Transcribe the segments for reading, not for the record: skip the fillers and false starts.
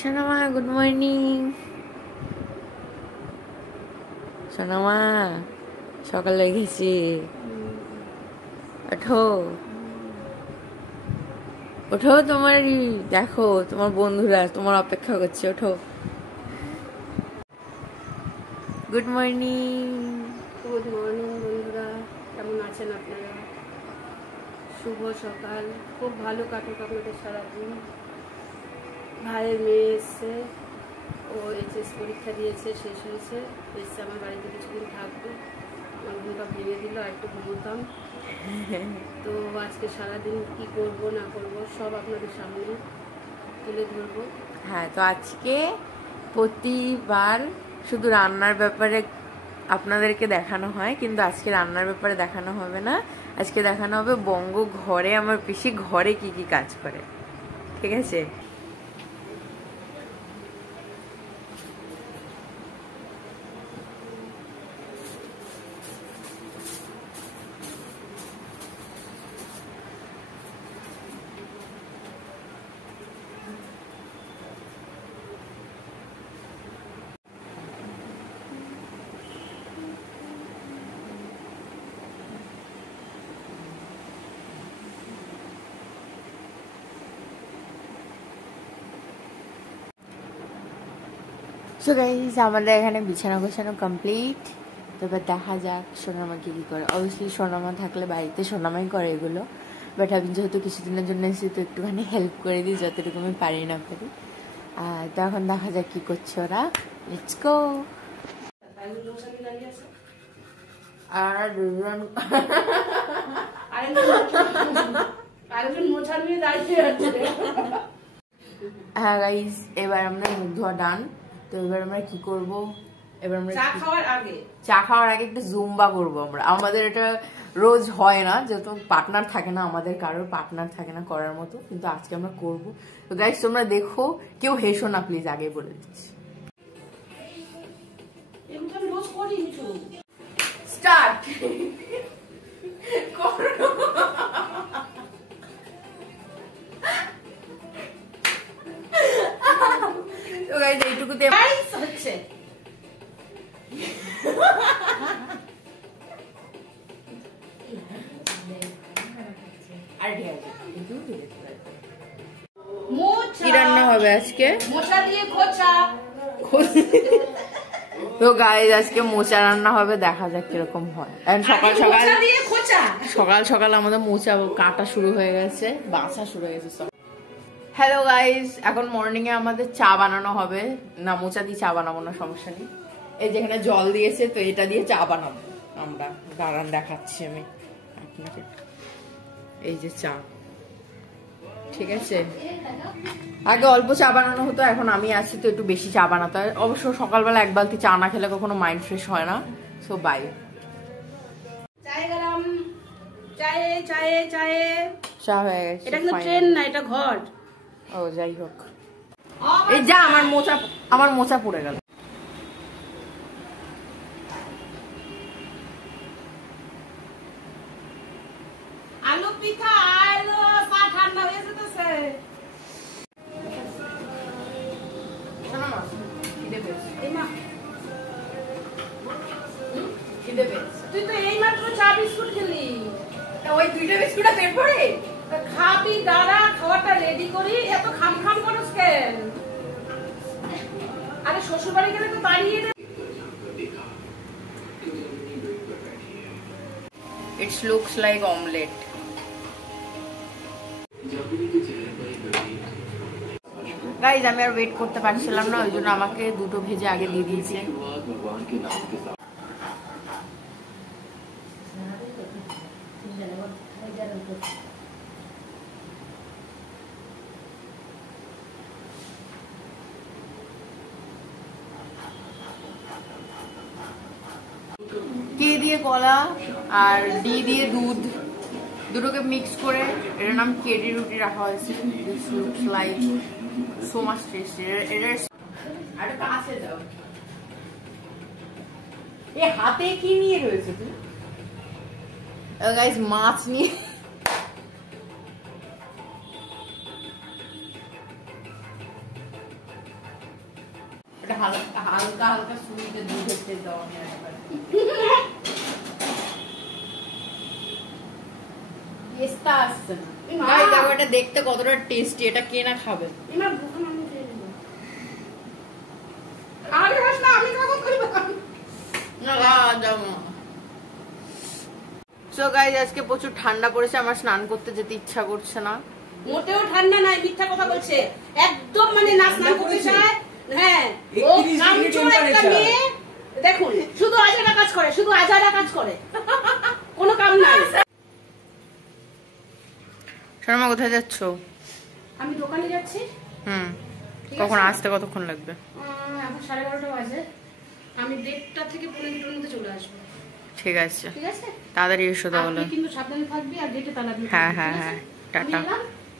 সোনামা good morning. সোনামা সকাল হয়ে গেছে, ওঠো ওঠো, তোমার দেখো তোমার বন্ধুরা তোমার অপেক্ষা করছে, ওঠো। Good morning. গুড মর্নিং বন্ধুরা, কেমন আছেন আপনারা? শুভ সকাল। খুব ভালো কাটুক আপনাদের সারাদিন। ভাইয়ের মেয়ে এসছে, ও এইচএস পরীক্ষা দিয়েছে, শেষ হয়েছে, এসছে আমার বাড়িতে কিছুদিন থাকবে। আমার ঘুমটা ভেঙে দিল, আর একটু ঘুমোতাম। তো আজকে সারাদিন কি করব না করব সব আপনাদের সামনে তুলে ধরবো। হ্যাঁ, তো আজকে প্রতিবার শুধু রান্নার ব্যাপারে আপনাদেরকে দেখানো হয়, কিন্তু আজকে রান্নার ব্যাপারে দেখানো হবে না। আজকে দেখানো হবে বঙ্গ ঘরে আমার পিসি ঘরে কি কি কাজ করে, ঠিক আছে? সো গাইস, আমাদের এখানে বিছানা গোছানো কমপ্লিট। তো এবার দেখা যাক সোনামা কি কি করে। অবভিয়াসলি সোনামা থাকলে বাড়িতে সোনামাই করে এগুলো, বাট আমি যেহেতু কিছুদিনের জন্য এসেছি তো একটুখানি হেল্প করে দিই যতটুকু আমি পারি না পারি। তো এখন দেখা যাক কি করছে ওরা। Let's go. আর দুজন হ্যাঁ গাইস, এবার আমরা মুখ ধোয়া ডান। তো এবার আমরা কি করব, এবার আমরা চা খাওয়ার আগে একটা জুম্বা করবো আমরা। আমাদের এটা রোজ হয় না, যেহেতু পার্টনার থাকে না, আমাদের কারোর পার্টনার থাকে না করার মতো, কিন্তু আজকে আমরা করব। তো গাইস তোমরা দেখো, কেউ হেসো না প্লিজ, আগে বলে দিচ্ছি। স্টার্ট। তো গাইস এইটুকুতে হচ্ছে। কি রান্না হবে আজকে? তো গাইস আজকে মোচা রান্না হবে, দেখা যাক কিরকম হয়। সকাল সকাল আমাদের মোচা কাটা শুরু হয়ে গেছে, বাছা শুরু হয়ে গেছে সব। হ্যালো গাইস, এখন মর্নিং এ আমাদের চা বানানো হবে। না, মোচা দিয়ে চা বানাবো না, সমস্যা নেই। এই যেখানে জল দিয়েছে, তো এটা দিয়ে চা বানাবো আমরা। দাঁড়ান দেখাচ্ছি আমি আপনাকে। এই যে চা, ঠিক আছে? আগে অল্প চা বানানো হতো, এখন আমি আছি তো একটু বেশি চা বানাতে হয়। অবশ্য সকালবেলা এক বালতি চা না খেলে কখনো মাইন্ড ফ্রেশ হয় না। So bye. চা হয়ে গেছে। এটা কিন্তু ট্রেন না, এটা ঘর। ও যাই হোক। এই যা, আমার মোচা পড়ে গেল। আলু পিঠা আইলো, চা ঠান্ডা হয়ে যেতেছে। তুই তো এই মাত্র চা বিস্কুট খেলি, ওই দুইটা বিস্কুট পেট ভরে খাবি। দাঁড়া, খাওয়াটা রেডি করি। এত খাম খাম করস কেন? আরে শ্বশুর বাড়ি গেলে তো দাঁড়িয়ে দে। It looks like omelette. Guys আমি আর ওয়েট করতে পারছিলাম না, ওই জন্য আমাকে দুটো ভেজে আগে দিয়ে দিয়েছে। কে দিয়ে কলা আর ডি দিয়ে দুধ, দুটোকে মিক্স করে এটার নাম কেডি রুটি রাখা হয়েছে। This looks like so much tasty. এটা আর কাছে দাও। এই হাতে কি নিয়ে রয়েছে তুই? গাইস মাছ নিয়ে হালকা হালকা হালকা সুইটে দুধ হচ্ছে দাও আমি একবার টেস্টটা আসছে না গাই দেখো এটা দেখতে কতটা টেস্টি এটা কে না খাবে এমা ভুকা আমি খেয়ে নেব আরে হাস না আমি খাবো করব না দাও সো গাইস আজকে প্রচুর ঠান্ডা পড়েছে আমার স্নান করতে যেতে ইচ্ছা করছে না মোটেও ঠান্ডা নাই মিথ্যা কথা বলছে একদম মানে না স্নান করতে চায় হ্যাঁ ও কামচোর একটা মেয়ে দেখুন শুধু আজারা কাজ করে শুধু আজারা কাজ করে কোনো কাম নাই শর্মা কোথায় যাচ্ছো আমি দোকানে যাচ্ছি কখন আসতে কতক্ষণ লাগবে এখন 12:30 বাজে আমি 1:30 থেকে 1:45 মধ্যে চলে আসবো ঠিক আছে ঠিক আছে তাড়াতাড়ি এসো তাহলে আপনি কিন্তু সাবধানে থাকবি আর গেটে তালা দিবি হ্যাঁ হ্যাঁ হ্যাঁ টাটা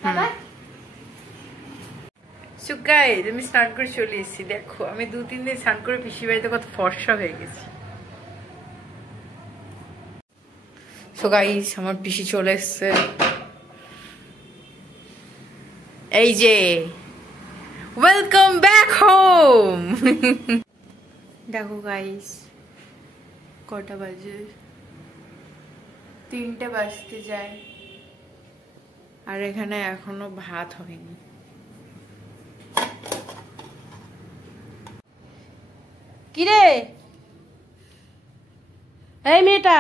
টাটা সো গাইস আমি স্নান করে চলে এসেছি দেখো আমি 2-3 দিন স্নান করে পিসি বাড়িতে কত ফর্সা হয়ে গেছি সো গাইস আমার পিসি চলে এসেছে এই যে ওয়েলকাম ব্যাক হোম দেখো গাইস কটা বাজে 3টে বাজতে যায় আর এখানে এখনো ভাত হয়নি কিরে এই মেয়েটা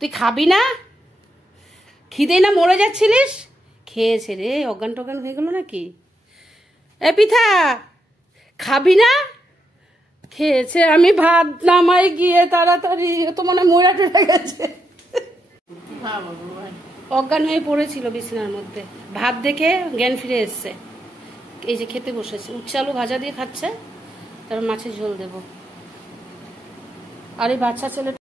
তুই খাবি না খিদে না মরে যাচ্ছিলিস খেয়েছে রে অজ্ঞান টজ্ঞান হয়ে গেল নাকি এ পিঠা খাবি না খেয়েছে আমি ভাত নামাই গিয়ে তাড়াতাড়ি তো মনে মরে টরে গেছে অজ্ঞান হয়ে পড়েছিল বিছানার মধ্যে ভাত দেখে জ্ঞান ফিরে এসছে এই যে খেতে বসেছে উচ্ছে আলু ভাজা দিয়ে খাচ্ছে তারপর মাছের ঝোল দেবো আর এই বাচ্চা ছেলে